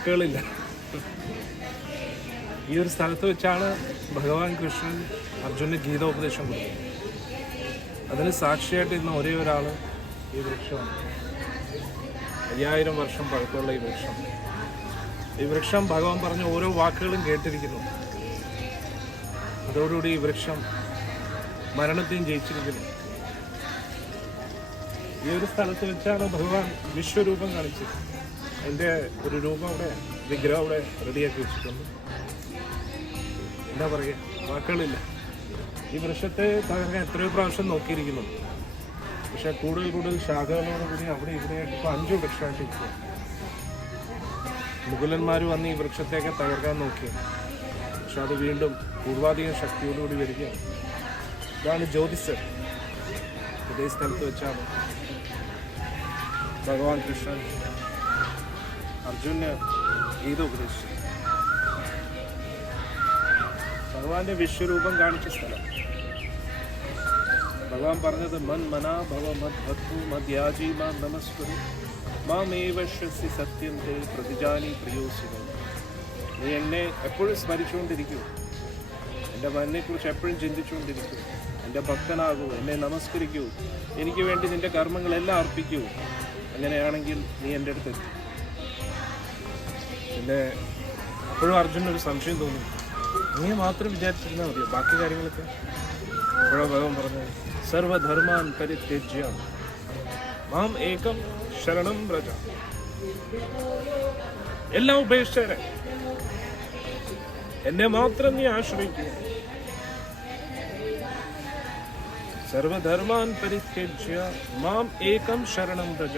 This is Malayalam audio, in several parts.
വാക്കുകളില്ല. ഈ ഒരു സ്ഥലത്ത് വെച്ചാണ് ഭഗവാൻ കൃഷ്ണൻ അർജുന് ഗീത ഉപദേശം കൊടുക്കുന്നത് അതിന് സാക്ഷിയായിട്ട് ഇന്ന് ഒരേ ഒരാൾ ഈ വൃക്ഷമാണ് അയ്യായിരം വർഷം പഴക്കമുള്ള ഈ വൃക്ഷം. ഈ വൃക്ഷം ഭഗവാൻ പറഞ്ഞ ഓരോ വാക്കുകളും കേട്ടിരിക്കുന്നു. അതോടുകൂടി ഈ വൃക്ഷം മരണത്തെയും ജയിച്ചിരിക്കുന്നു. ഈ ഒരു സ്ഥലത്ത് വെച്ചാണ് ഭഗവാൻ വിശ്വരൂപം കാണിച്ചത്. എന്റെ ഒരു രൂപം അവിടെ വിഗ്രഹം അവിടെ റെഡിയാക്കി വെച്ചിട്ടുണ്ട്. എന്താ പറയുക വാക്കുകളില്ല. ഈ വൃക്ഷത്തെ തകർക്കാൻ എത്രയോ പ്രാവശ്യം നോക്കിയിരിക്കുന്നു. പക്ഷെ കൂടുതൽ കൂടുതൽ ശാഖകളോടുകൂടി അവിടെ ഇവിടെയായിട്ട് ഇപ്പോൾ അഞ്ചു വൃക്ഷമായിട്ട് ഇരിക്കുക മുഗലന്മാർ വന്ന് ഈ വൃക്ഷത്തെയൊക്കെ തകർക്കാൻ നോക്കി. പക്ഷെ അത് വീണ്ടും പൂർവാധികം ശക്തിയോടുകൂടി വരികയാണ്. ഇതാണ് ജ്യോതിസ്. ഇതേ സ്ഥലത്ത് വെച്ചാണ് ഭഗവാൻ കൃഷ്ണൻ അർജുന് ഗീത ഉപദേശിച്ചു. ഭഗവാന്റെ വിശ്വരൂപം കാണിച്ച സ്ഥലം. ഭഗവാൻ പറഞ്ഞത് മൻ മനാ ഭവ മത് ഭക്തു മദ്യാജി മാ നമസ്കുരു. മാമേവശ്യസി സത്യം തേ പ്രതിജാനി പ്രിയോസിക നീ എന്നെ എപ്പോഴും സ്മരിച്ചുകൊണ്ടിരിക്കൂ. എന്റെ മനെക്കുറിച്ച് എപ്പോഴും ചിന്തിച്ചുകൊണ്ടിരിക്കൂ. എന്റെ ഭക്തനാകൂ എന്നെ നമസ്കരിക്കൂ. എനിക്ക് വേണ്ടി നിന്റെ കർമ്മങ്ങളെല്ലാം അർപ്പിക്കൂ. അങ്ങനെയാണെങ്കിൽ നീ എന്റെ അടുത്ത് എത്തും പിന്നെ അപ്പോഴും അർജുന ഒരു സംശയം തോന്നി. നീ മാത്രം വിചാരിച്ചിരുന്നാൽ മതിയോ? ബാക്കി കാര്യങ്ങളൊക്കെ? അപ്പോഴാ ഭഗവാൻ പറഞ്ഞു സർവധർമാൻ പരിത്യജ്യ. മാം ഏകം ശരണം വ്രജ. എല്ലാം ഉപേക്ഷിച്ചേരെ എന്നെ മാത്രം നീ ആശ്രയിക്കുക സർവധർമാൻ പരിത്യജ്യ മാം ഏകം ശരണം വ്രജ.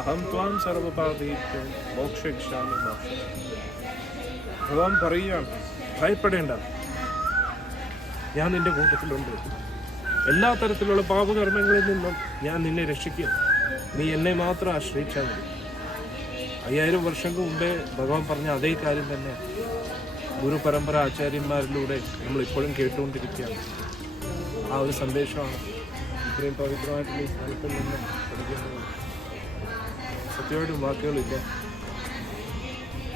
അഹം ത്വാം സർവപാപേഭ്യോ മോക്ഷിക്ഷാമി മോക്ഷ ഭഗവാൻ പറയുകയാണ് ഭയപ്പെടേണ്ട. ഞാൻ നിന്റെ കൂട്ടത്തിലുണ്ട്. എല്ലാ തരത്തിലുള്ള പാപകർമ്മങ്ങളിൽ നിന്നും ഞാൻ നിന്നെ രക്ഷിക്കും. നീ എന്നെ മാത്രം ആശ്രയിച്ചാൽ മതി. അയ്യായിരം വർഷങ്ങൾക്ക് മുമ്പേ ഭഗവാൻ പറഞ്ഞ അതേ കാര്യം തന്നെ ഗുരു പരമ്പര ആചാര്യന്മാരിലൂടെ നമ്മൾ ഇപ്പോഴും കേട്ടുകൊണ്ടിരിക്കുകയാണ്. ആ ഒരു സന്ദേശമാണ് ഇത്രയും പവിത്രമായിട്ടുള്ള ഈ സ്ഥലത്തിൽ നിന്ന് പഠിക്കുന്നത് സത്യമായിട്ടും വാക്കുകളില്ല.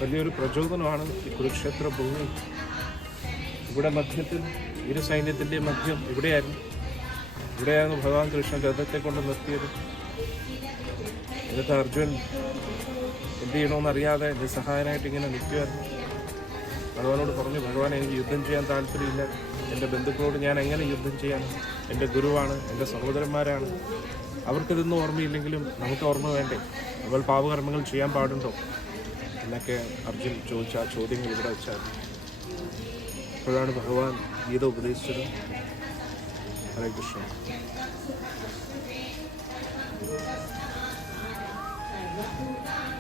വലിയൊരു പ്രചോദനമാണ് ഈ കുരുക്ഷേത്ര ഭൂമി. ഇവിടെ മധ്യത്തിൽ ഇരു സൈന്യത്തിന്റെ മധ്യം ഇവിടെയായിരുന്നു. ഇവിടെയാണ് ഭഗവാൻ കൃഷ്ണൻ രഥത്തെ കൊണ്ട് നിർത്തിയത്. എന്നിട്ട് അർജുൻ എന്ത് ചെയ്യണമെന്നറിയാതെ നിസ്സഹായനായിട്ട് ഇങ്ങനെ നിൽക്കുമായിരുന്നു ഭഗവാനോട് പറഞ്ഞു ഭഗവാൻ എനിക്ക് യുദ്ധം ചെയ്യാൻ താല്പര്യമില്ല. എന്റെ ബന്ധുക്കളോട് ഞാൻ എങ്ങനെ യുദ്ധം ചെയ്യാൻ? എന്റെ ഗുരുവാണ് എന്റെ സഹോദരന്മാരാണ്. അവർക്കിതൊന്നും ഓർമ്മയില്ലെങ്കിലും നമുക്ക് ഓർമ്മ വേണ്ടേ? നമ്മൾ പാപകർമ്മങ്ങൾ ചെയ്യാൻ പാടുണ്ടോ? എന്നൊക്കെ അർജുൻ ചോദിച്ച ആ ചോദ്യങ്ങൾ ഇവിടെ വെച്ചായിരുന്നു അപ്പോഴാണ് ഭഗവാൻ ഗീത ഉപദേശിച്ചത്. ഹരേ കൃഷ്ണ. അമ്പത്തൊന്ന്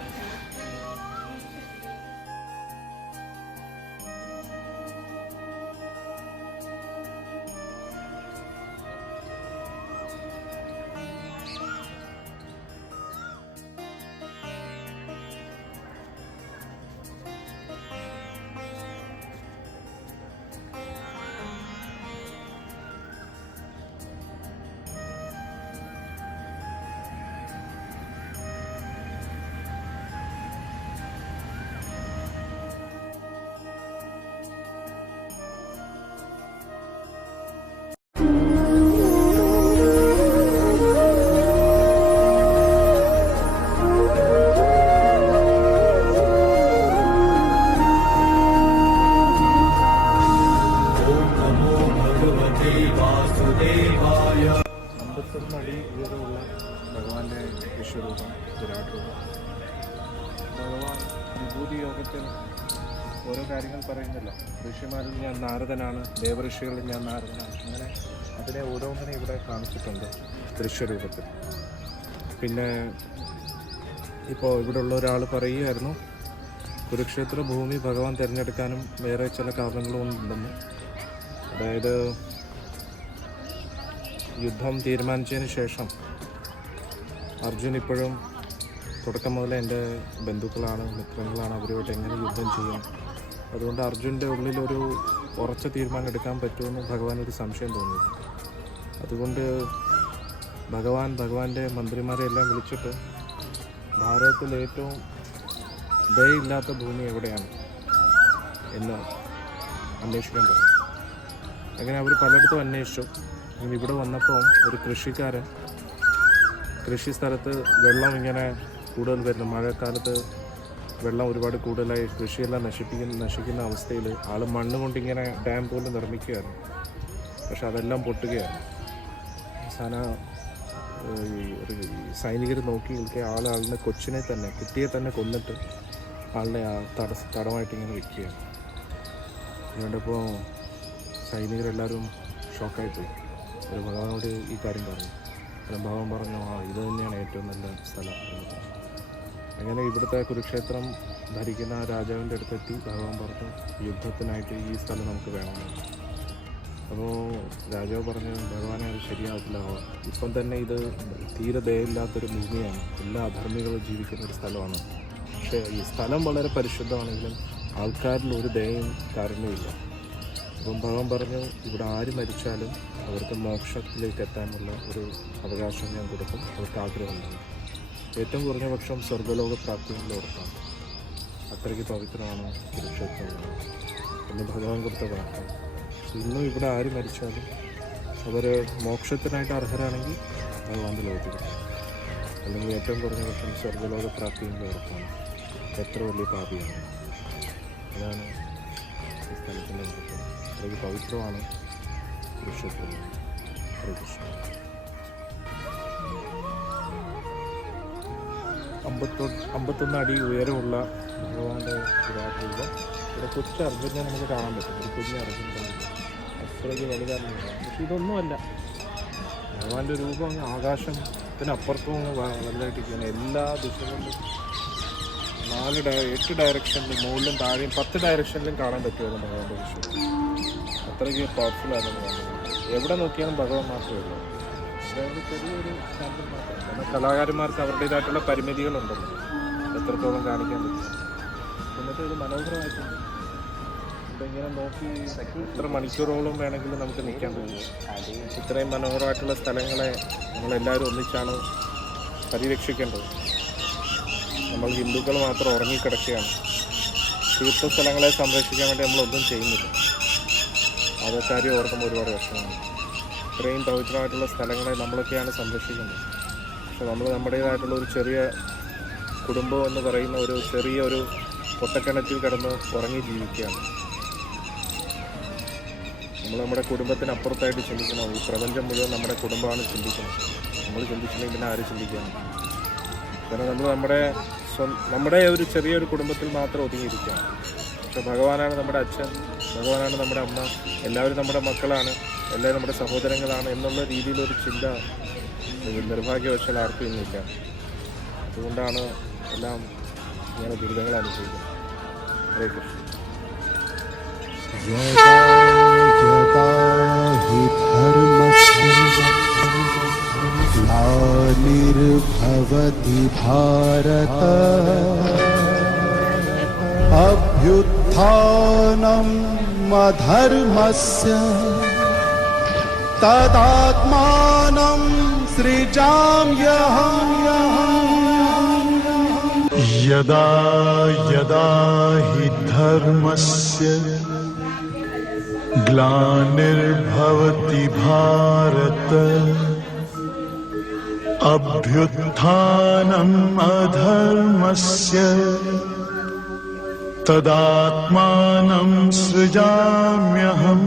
ഋഷിമാരിൽ ഞാൻ നാരദനാണ് ദേവഋഷികളിൽ ഞാൻ നാരദനാണ്. അങ്ങനെ അതിനെ ഓരോന്നിനെ ഇവിടെ കാണിച്ചിട്ടുണ്ട് ദൃശ്യരൂപത്തിൽ പിന്നെ ഇപ്പോൾ ഇവിടെ ഉള്ള ഒരാൾ പറയുകയായിരുന്നു കുരുക്ഷേത്ര ഭൂമി ഭഗവാൻ തിരഞ്ഞെടുക്കാനും വേറെ ചില കാരണങ്ങളും ഉണ്ടെന്ന്. അതായത് യുദ്ധം തീരുമാനിച്ചതിന് ശേഷം അർജുൻ ഇപ്പോഴും തുടക്കം മുതലേ എന്റെ ബന്ധുക്കളാണ് മിത്രങ്ങളാണ് അവരുമായിട്ട് എങ്ങനെ യുദ്ധം ചെയ്യും അതുകൊണ്ട് അർജുന്റെ ഉള്ളിലൊരു ഉറച്ച തീരുമാനം എടുക്കാൻ പറ്റുമെന്ന് ഭഗവാൻ ഒരു സംശയം തോന്നി അതുകൊണ്ട് ഭഗവാൻ ഭഗവാന്റെ മന്ത്രിമാരെ എല്ലാം വിളിച്ചിട്ട് ഭാരതത്തിൽ ഏറ്റവും ദയയില്ലാത്ത ഭൂമി എവിടെയാണ് എന്ന് അന്വേഷിക്കാൻ പറഞ്ഞു. അങ്ങനെ അവർ പലയിടത്തും അന്വേഷിച്ചു. ഇവിടെ വന്നപ്പോൾ ഒരു കൃഷിക്കാരൻ കൃഷി സ്ഥലത്ത് വെള്ളം ഇങ്ങനെ കൂടുതൽ വരുന്നു. മഴക്കാലത്ത് വെള്ളം ഒരുപാട് കൂടുതലായി കൃഷിയെല്ലാം നശിപ്പിക്കുന്ന നശിക്കുന്ന അവസ്ഥയിൽ ആൾ മണ്ണ് കൊണ്ട് ഇങ്ങനെ ഡാം പോലും നിർമ്മിക്കുകയാണ്. പക്ഷെ അതെല്ലാം പൊട്ടുകയാണ്. അവസാന സൈനികർ നോക്കി നിൽക്കുക ആൾ ആളിനെ കൊച്ചിനെ തന്നെ കുട്ടിയെ തന്നെ കൊന്നിട്ട് ആളുടെ ആ തടസ്സ തടമായിട്ട് ഇങ്ങനെ വെക്കുകയാണ് അതുകൊണ്ടിപ്പോൾ സൈനികരെല്ലാവരും ഷോക്കായിപ്പോയി ഒരു ഭഗവാനോട് ഈ കാര്യം പറഞ്ഞു. ഭഗവാൻ പറഞ്ഞു ആ ഇത് തന്നെയാണ് ഏറ്റവും നല്ല സ്ഥലം. അങ്ങനെ ഇവിടുത്തെ കുരുക്ഷേത്രം ഭരിക്കുന്ന രാജാവിന്റെ അടുത്തെത്തി ഭഗവാൻ പറഞ്ഞു യുദ്ധത്തിനായിട്ട് ഈ സ്ഥലം നമുക്ക് വേണം. അപ്പോൾ രാജാവ് പറഞ്ഞു ഭഗവാനെ അത് ശരിയാവത്തില്ല ഇപ്പം തന്നെ ഇത് തീരെ ദയയില്ലാത്തൊരു ഭൂമിയാണ്. എല്ലാ അധർമ്മികളും ജീവിക്കുന്ന ഒരു സ്ഥലമാണ്. പക്ഷേ ഈ സ്ഥലം വളരെ പരിശുദ്ധമാണെങ്കിലും ആൾക്കാരിൽ ഒരു ദയയും കാരണമില്ല അപ്പം ഭഗവാൻ പറഞ്ഞു ഇവിടെ ആര് മരിച്ചാലും അവർക്ക് മോക്ഷത്തിലേക്ക് എത്താനുള്ള ഒരു അവകാശം ഞാൻ കൊടുക്കും. അവർക്ക് ആഗ്രഹമുണ്ടാകും ഏറ്റവും കുറഞ്ഞ പക്ഷം സ്വർഗലോക പ്രാപ്തിയുള്ള ഉറപ്പാണ്. അത്രയ്ക്ക് പവിത്രമാണ് കുരുക്ഷേത്രം എന്ന് ഭഗവാൻ കൊടുത്ത വാക്കാണ് ഇന്നും ഇവിടെ ആര് മരിച്ചാലും അവർ മോക്ഷത്തിനായിട്ട് അർഹരാണെങ്കിൽ ഭഗവാന്റെ ലോകത്തിൽ അല്ലെങ്കിൽ ഏറ്റവും കുറഞ്ഞ പക്ഷം സ്വർഗലോക പ്രാപ്തിയുള്ള ഉറപ്പാണ്. എത്ര വലിയ പാപിയാണ്. അതാണ് ഈ സ്ഥലത്തിന്റെ അത്രയ്ക്ക് പവിത്രമാണ് കുരുക്ഷേത്രം ഹരേ അമ്പത്തൊ അമ്പത്തൊന്ന് അടി ഉയരമുള്ള ഭഗവാന്റെ പുരാതീകം ഇവിടെ കൊച്ചു അർജുനെ നമുക്ക് കാണാൻ പറ്റും. ഒരു കുഞ്ഞ് അർജുന അത്രയ്ക്ക് വലുതാണ് പക്ഷെ ഇതൊന്നുമല്ല. ഭഗവാന്റെ രൂപം അങ്ങ് ആകാശത്തിനപ്പുറത്തും അങ്ങ് വലുതായിട്ടിരിക്കുകയാണ്. എല്ലാ ദിശകളിലും നാല് ഡയ എട്ട് ഡയറക്ഷനിലും മുകളിലും താഴെയും പത്ത് ഡയറക്ഷനിലും കാണാൻ പറ്റുമല്ലോ ഭഗവാന്റെ വിഷയം. അത്രയ്ക്ക് പവർഫുൾ ആയിരുന്നു എവിടെ നോക്കിയാലും ഭഗവാൻ മാത്രമേ ഉള്ളൂ. ചെറിയൊരു കലാകാരന്മാർക്ക് അവരുടേതായിട്ടുള്ള പരിമിതികളുണ്ടല്ലോ എത്രത്തോളം കാണിക്കാൻ പറ്റും. എന്നിട്ട് ഇത് മനോഹരമായിട്ടുണ്ട് ഇപ്പം ഇങ്ങനെ നോക്കി എത്ര മണിക്കൂറോളം വേണമെങ്കിലും നമുക്ക് നിൽക്കാൻ പറ്റും. ഇത്രയും മനോഹരമായിട്ടുള്ള സ്ഥലങ്ങളെ നമ്മളെല്ലാവരും ഒന്നിച്ചാണ് പരിരക്ഷിക്കേണ്ടത്. നമ്മൾ ഹിന്ദുക്കൾ മാത്രം ഉറങ്ങിക്കിടക്കുകയാണ്. തീർത്ഥസ്ഥലങ്ങളെ സംരക്ഷിക്കാൻ വേണ്ടി നമ്മളൊന്നും ചെയ്യുന്നില്ല. അതൊക്കെ കാര്യം ഓർക്കുമ്പോൾ ഒരുപാട് വിഷമമാണ് ഇത്രയും പവിത്രമായിട്ടുള്ള സ്ഥലങ്ങളെ നമ്മളൊക്കെയാണ് സംരക്ഷിക്കുന്നത്. പക്ഷെ നമ്മൾ നമ്മുടേതായിട്ടുള്ള ഒരു ചെറിയ കുടുംബം എന്ന് പറയുന്ന ഒരു ചെറിയ ഒരു പൊട്ടക്കിണറ്റിൽ കിടന്ന് ഉറങ്ങി ജീവിക്കുകയാണ്. നമ്മൾ നമ്മുടെ കുടുംബത്തിനപ്പുറത്തായിട്ട് ചിന്തിക്കണം. ഈ പ്രപഞ്ചം മുഴുവൻ നമ്മുടെ കുടുംബമാണ് ചിന്തിക്കുന്നത്. നമ്മൾ ചിന്തിച്ചില്ലെങ്കിൽ പിന്നെ ആര് ചിന്തിക്കുകയാണ്. കാരണം നമ്മൾ നമ്മുടെ നമ്മുടെ ഒരു ചെറിയൊരു കുടുംബത്തിൽ മാത്രം ഒതുങ്ങിയിരിക്കുകയാണ്. പക്ഷെ ഭഗവാനാണ് നമ്മുടെ അച്ഛൻ ഭഗവാനാണ് നമ്മുടെ അമ്മ എല്ലാവരും നമ്മുടെ മക്കളാണ്. എല്ലാവരും നമ്മുടെ സഹോദരങ്ങളാണ് എന്നുള്ള രീതിയിലൊരു ചിന്ത നിർഭാഗ്യവശാൽ ആർക്കും ഇന്നില്ല അതുകൊണ്ടാണ് എല്ലാം ഇങ്ങനെ ദുരിതങ്ങൾ അനുഭവിക്കുന്നത് ഹരേ കൃഷ്ണ यदा यदा हि धर्मस्य ग्लानिर्भवति भारत अभ्युत्थानम् अधर्मस्य तदात्मानं सृजाम्यहम् यदा यदा हि धर्मस्य ग्लानिर्भवति भारत अभ्युत्थानम् अधर्मस्य तदात्मानं सृजाम्यहम्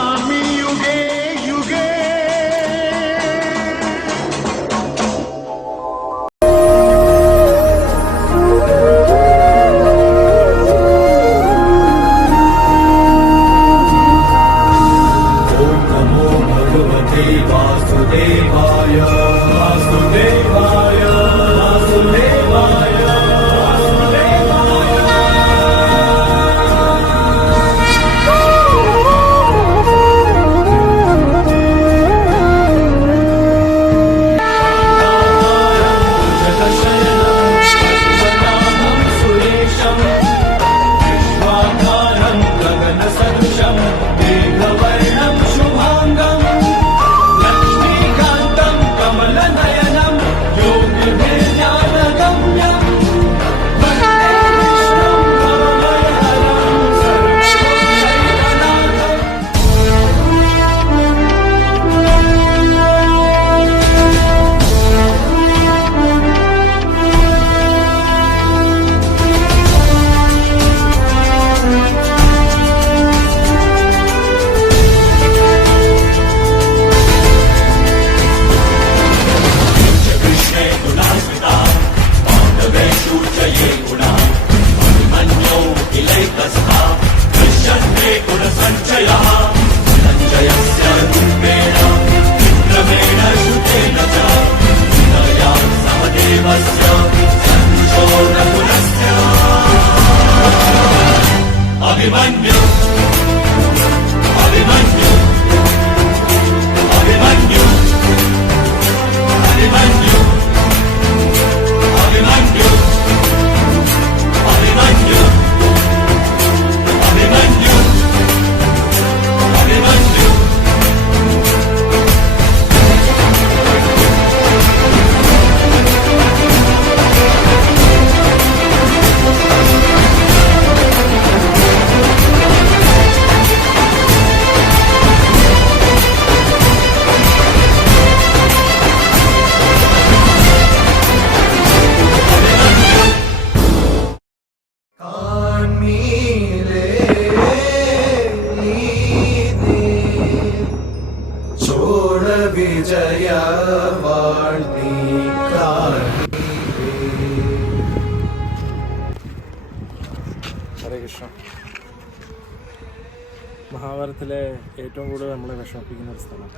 നമ്മളെ വിഷമിപ്പിക്കുന്ന ഒരു സ്ഥലം.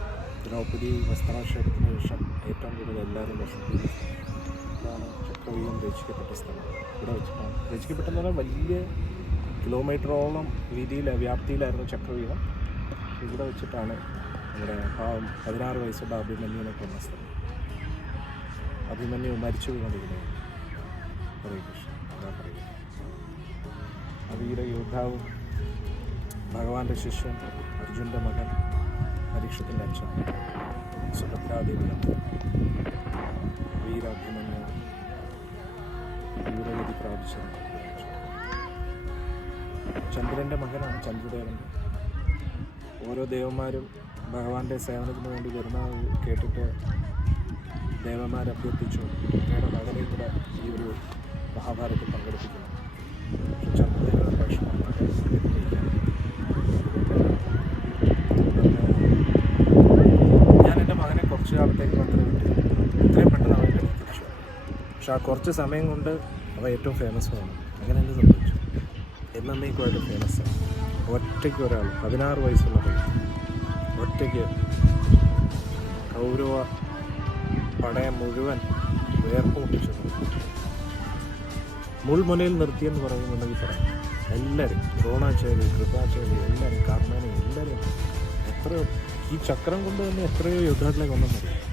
ദ്രൗപദി വസ്ത്രാക്ഷേപത്തിന് ശേഷം ഏറ്റവും കൂടുതൽ എല്ലാവരും വിഷമിപ്പിക്കുന്ന സ്ഥലം. ഇതാണ് ചക്രവ്യൂഹം രചിക്കപ്പെട്ട സ്ഥലം. ഇവിടെ വെച്ചിട്ടാണ്. രചിക്കപ്പെട്ടെന്ന് പറഞ്ഞാൽ വലിയ കിലോമീറ്ററോളം വീതിയിൽ വ്യാപ്തിയിലായിരുന്നു ചക്രവ്യൂഹം. ഇവിടെ വെച്ചിട്ടാണ് നമ്മുടെ ആ പതിനാറ് വയസ്സുള്ള അഭിമന്യുവിനെ കൊന്ന സ്ഥലം. അഭിമന്യു മരിച്ചു വീണിരിക്കുന്നത് ഹരേ കൃഷ്ണ. അതാ പറയുന്നത്. അവീര വീര യോദ്ധാവും ഭഗവാന്റെ ശിഷ്യൻ അർജുന്റെ മകൻ പരീക്ഷത്തിന്റെ അച്ഛൻ സുഭദ്രാദേവിയാണ്. വീരാഭിമന്യു. വീരഗതി പ്രാപിച്ചത്. ചന്ദ്രന്റെ മകനാണ് ചന്ദ്രദേവൻ. ഓരോ ദേവന്മാരും ഭഗവാന്റെ സേവനത്തിന് വേണ്ടി വരുന്ന കേട്ടിട്ട് ദേവന്മാർ അഭ്യർത്ഥിച്ചു അങ്ങയുടെ മകനെ കൂടെ ഈ ഒരു മഹാഭാരതത്തിൽ പങ്കെടുപ്പിക്കുന്നു. പക്ഷെ ചന്ദ്രദേവൻ ഭക്ഷണം ഞാൻ എന്റെ മകനെ കുറച്ച് കാലത്തേക്ക് മാത്രമേ വിട്ടു എത്രയും പെട്ടെന്ന് അവൻ എന്റെ അടുത്ത് തിരിച്ചു വന്നു. പക്ഷെ ആ കുറച്ച് സമയം കൊണ്ട് അവ ഏറ്റവും ഫേമസ് ആണ്. അങ്ങനെ എന്ത് സംഭവിച്ചു. എന്നേക്കുമായിട്ട് ഫേമസ് ആണ്. ഒറ്റയ്ക്ക് ഒരാൾ പതിനാറ് വയസ്സുള്ള ഒറ്റയ്ക്ക് കൗരവ പടയം മുഴുവൻ വേർപ്പ് മുട്ടിച്ചു മുൾമുനയിൽ നിർത്തിയെന്ന് പറയുന്നുണ്ടെങ്കിൽ പറയാം എല്ലാവരും ദ്രോണാചാര്യ കൃപാചാര്യ എല്ലാവരും കാർമാനും എല്ലാവരും എത്രയോ ഈ ചക്രം കൊണ്ട് തന്നെ എത്രയോ യുദ്ധത്തിലേക്ക് ഒന്നും ചതിവിലൂടെ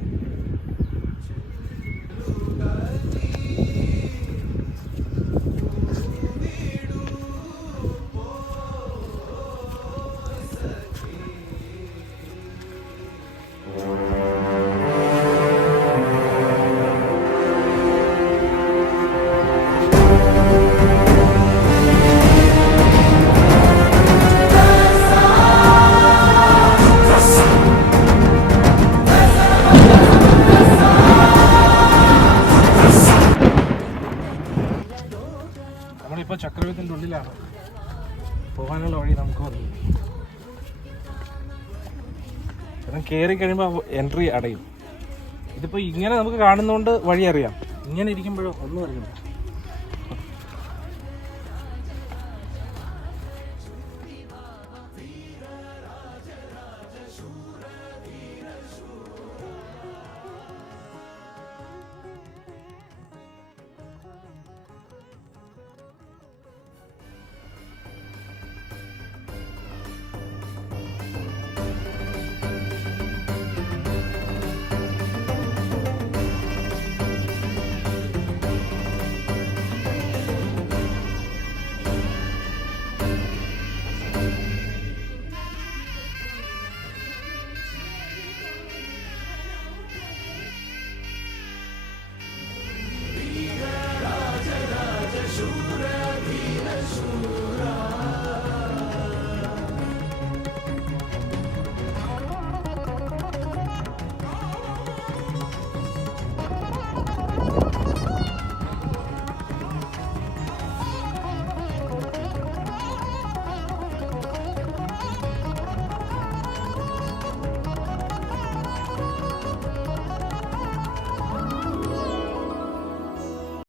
കയറി കഴിയുമ്പോൾ എൻട്രി അടയും. ഇതിപ്പോൾ ഇങ്ങനെ നമുക്ക് കാണുന്നതുകൊണ്ട് വഴി അറിയാം. ഇങ്ങനെ ഇരിക്കുമ്പോഴോ ഒന്നും അറിയണം.